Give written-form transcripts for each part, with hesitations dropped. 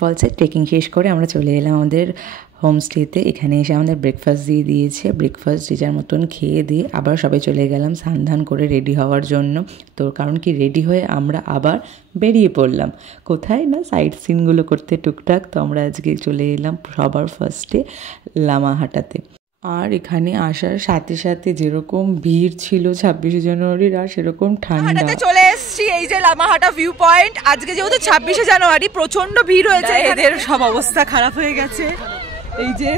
ফলসে trekking শেষ করে আমরা চলে এলাম আমাদের হোমস্টেতে। এখানে এসে আমাদের ব্রেকফাস্ট দিয়ে দিয়েছে। ব্রেকফাস্ট যে যার মতন খেয়ে দিয়ে আবার সবাই চলে গেলাম স্নান করে রেডি হওয়ার জন্য। তো কারণ কি রেডি হয়ে আমরা আবার বেরিয়ে পড়লাম কোথায় না সাইট সিনগুলো করতে টুকটাক। তো আমরা আজকে চলে এলাম সবার ফার্স্টে লামাহাটাতে। আর এখানে আসার সাথে সাথে যেরকম ভিড় ছিল 26শে জানুয়ারির আর সেরকম ঠান্ডা। চলে এসেছি এই যে লামাহাটা ভিউ পয়েন্ট। আজকে যেহেতু 26শে জানুয়ারি প্রচন্ড ভিড় হয়েছে, এদের সব অবস্থা খারাপ হয়ে গেছে। এই যে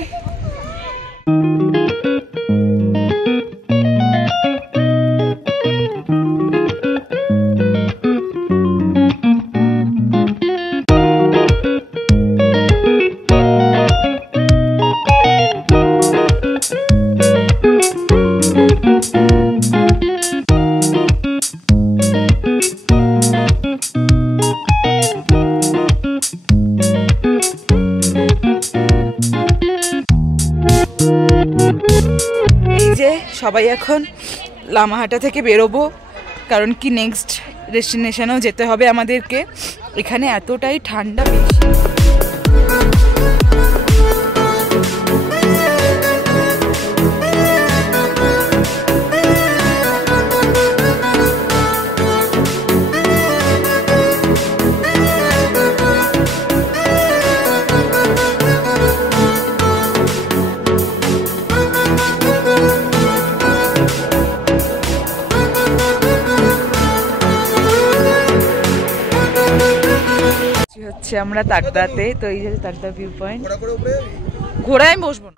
সবাই এখন লামাহাটা থেকে বেরোবো, কারণ কি নেক্সট ডেস্টিনেশনেও যেতে হবে আমাদেরকে। এখানে এতটাই ঠান্ডা বেশি। আমরা তাকদাতে, তো এই যে তাকদা ভিউ পয়েন্ট। ঘোড়ায় বসবো না,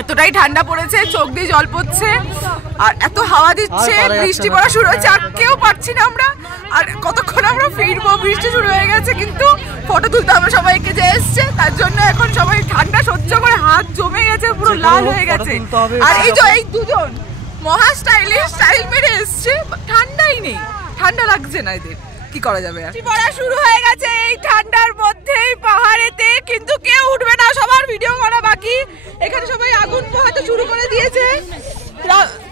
এতটাই ঠান্ডা পড়েছে, চোখ দিয়ে জল পড়ছে আর এত হাওয়া দিচ্ছে, বৃষ্টি পড়া শুরু হয়েছে, আর কেউ পারছি না আমরা। আর কতক্ষণ আমরা ফিরবো, বৃষ্টি শুরু হয়ে গেছে, কিন্তু ফটো তুলতে হবে সবাইকে যে এসছে, তার জন্য এখন সবাই ঠান্ডা সহ্য করে হাত জমে গেছে, পুরো লাল হয়ে গেছে। আর এই যে এই দুজন মহা স্টাইলিশ স্টাইল মেরে এসছে, ঠান্ডাই নেই, ঠান্ডা লাগছে না এদের, কি করা যাবে। আর পড়া শুরু হয়ে গেছে এই ঠান্ডার মধ্যেই পাহাড়েতে, কিন্তু কেউ উঠবে না, সবার ভিডিও করা বাকি। এখানে সবাই আগুন পোহাতে শুরু করে দিয়েছে।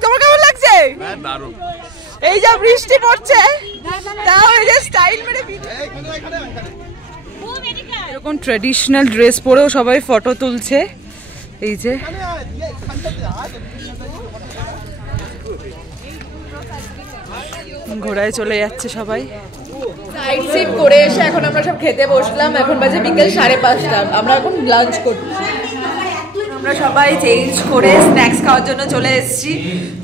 তোমার কেমন লাগছে? এই যে বৃষ্টি পড়ছে, তাও এই যে স্টাইল মেরে এরকম ট্রেডিশনাল ড্রেস পরেও সবাই ফটো তুলছে। এই যে ঘোড়ায় চলে যাচ্ছে সবাই। সাইড সিন করে এসে এখন আমরা সব খেতে বসলাম। এখন বাজে বিকেল 5:30। আমরা এখন লাঞ্চ করছি। আমরা সবাই চেঞ্জ করে স্ন্যাক্স খাওয়ার জন্য চলে এসেছি।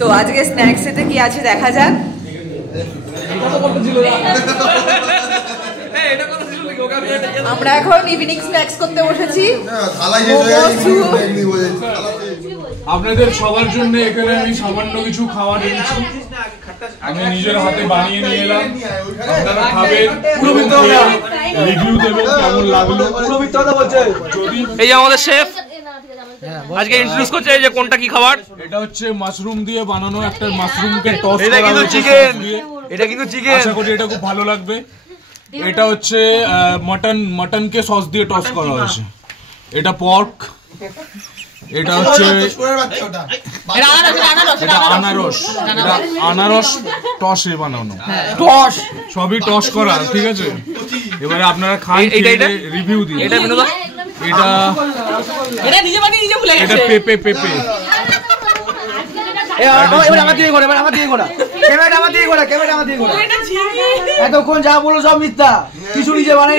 তো আজকে স্ন্যাক্সেতে কি আছে দেখা যাক। আমরা এখন ইভিনিং স্ন্যাক্স করতে বসেছি। আপনাদের সবার জন্য এখানে আমি সামান্য কিছু খাবার এনেছি, আমি নিজের হাতে বানিয়ে নিয়ে এলাম। আপনারা খাবেন, রিভিউ দেবেন কেমন লাগলো। এই যে আমাদের শেফ আজকে ইন্ট্রোডিউস করছে এই যে কোনটা কি খাবার। এটা হচ্ছে মাশরুম দিয়ে বানানো একটা মাশরুমকে টস করা। এটা কিন্তু চিকেন, এটা কিন্তু চিকেন। আশা করি এটা খুব ভালো লাগবে। এটা হচ্ছে মটনকে সস দিয়ে টস করা হয়েছে। এটা পর্ক। এটা হচ্ছে আনারস। এটা আনারস টসে বানানো, টস সবই টস করা, ঠিক আছে। এবারে আপনারা খান, রিভিউ দিন। এটা এটা পেপে পেপে। এতক্ষণ যা বলো সব মিথ্যা, কিছু নিজে বানাই।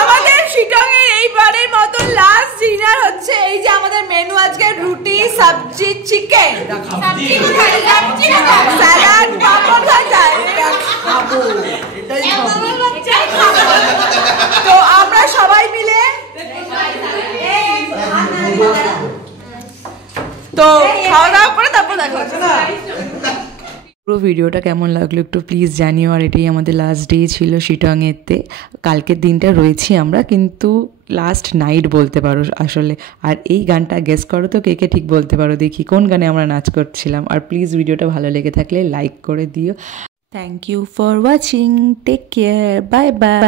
আমাদের শিটং এর এইবারের মতো লাস্ট ডিনার হচ্ছে এই যে আমাদের মেনু আজকে রুটি, সবজি, চিকেন, স্যালাড, পাপড় ভাজা। তো আমরা সবাই মিলে তো খাওয়া দাওয়া করে তারপর দেখা হচ্ছে। পুরো ভিডিওটা কেমন লাগলো একটু প্লিজ জানিও। আর এটাই আমাদের লাস্ট ডে ছিল শিটংয়েতে। কালকের দিনটা রয়েছি আমরা, কিন্তু লাস্ট নাইট বলতে পারো আসলে। আর এই গানটা গেস করো তো কে কে ঠিক বলতে পারো, দেখি কোন গানে আমরা নাচ করছিলাম। আর প্লিজ ভিডিওটা ভালো লেগে থাকলে লাইক করে দিও। Thank you for watching. Take care. Bye bye.